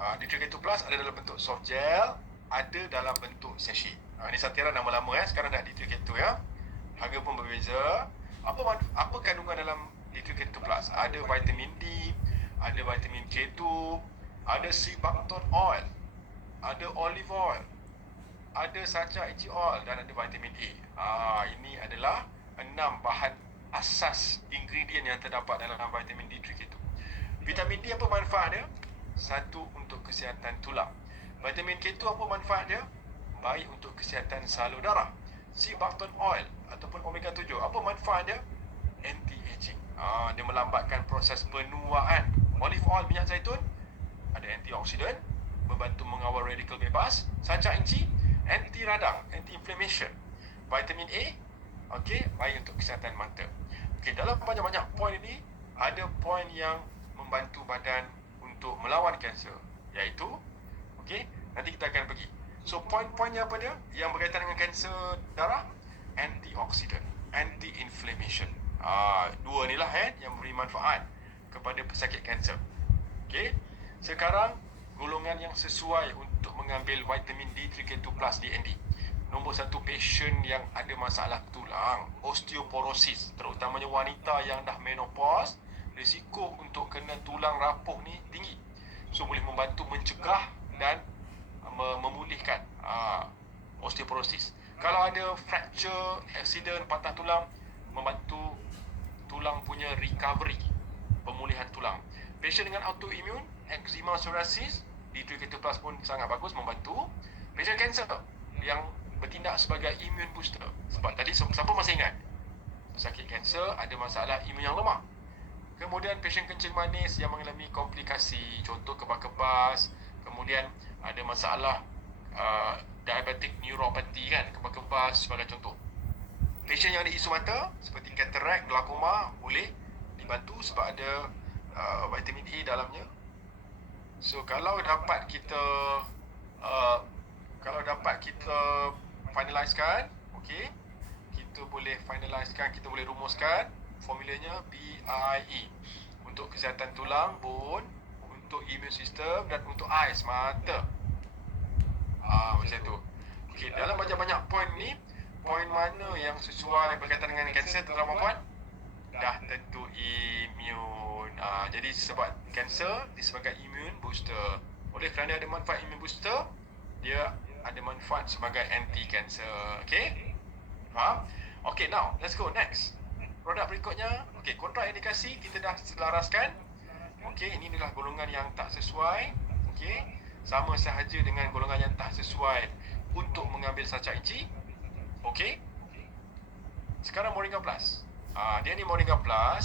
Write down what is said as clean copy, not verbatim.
D3K2 Plus ada dalam bentuk soft gel, ada dalam bentuk sachet. Ini Satira nama lama sekarang dah D3K2 ya. Harga pun berbeza. Apa kandungan dalam D3K2 Plus? Ada vitamin D, ada vitamin K2, ada Sebacium oil, ada olive oil, ada sacha ichi oil dan ada vitamin A. Ini adalah 6 bahan asas ingredient yang terdapat dalam vitamin D3K2. Vitamin D apa manfaat dia? Satu, untuk kesihatan tulang. Vitamin K2 apa manfaat dia? Baik untuk kesihatan salur darah. Sebacium oil ataupun omega 7 apa manfaat dia? Anti-aging. Dia melambatkan proses penuaan. Olive oil, minyak zaitun, ada antioksidan, membantu mengawal radikal bebas. Sacha inci, anti radang, anti inflammation. Vitamin A, baik untuk kesihatan mata. Dalam banyak-banyak poin ini, ada poin yang membantu badan untuk melawan kanser, iaitu nanti kita akan pergi. So poin-poinnya apa dia? Yang berkaitan dengan kanser darah, antioksidan, anti-inflammation. Dua ni lah yang memberi manfaat kepada pesakit kanser. Sekarang golongan yang sesuai untuk mengambil vitamin D3K2 Plus DND. Nombor 1, pasien yang ada masalah tulang, osteoporosis, terutamanya wanita yang dah menopause, risiko untuk kena tulang rapuh ni tinggi. So boleh membantu mencegah dan memulihkan osteoporosis. Kalau ada fracture, accident, patah tulang, membantu tulang punya recovery, pemulihan tulang. Pasien dengan autoimmune, eczema, psoriasis, D3K2 Plus pun sangat bagus membantu. Pasien kanser yang bertindak sebagai immune booster. Sebab tadi siapa masih ingat? Pesakit kanser ada masalah imun yang lemah. Kemudian pasien kencing manis yang mengalami komplikasi, contoh kebas-kebas. Kemudian ada masalah diabetic neuropathy kebas-kebas sebagai contoh. Pasien yang ada isu mata seperti katarak, glaukoma boleh dibantu sebab ada vitamin A dalamnya. So kalau dapat kita finalizekan, kita boleh finalizekan, kita boleh rumuskan formulanya BIE untuk kesihatan tulang, bone, untuk immune system dan untuk ais, mata. Macam tu. Dalam banyak-banyak poin ni, poin mana yang sesuai berkaitan dengan kanser terutama puan? Dah tentu immune. Jadi sebab kanser disebabkan immune booster. Oleh kerana ada manfaat immune booster, dia ada manfaat sebagai anti-cancer. Faham? Now let's go next. Produk berikutnya, kontraindikasi kita dah selaraskan. Ini adalah golongan yang tak sesuai. Sama sahaja dengan golongan yang tak sesuai untuk mengambil sacha inci. Sekarang Moringa Plus. Dia ni Moringa Plus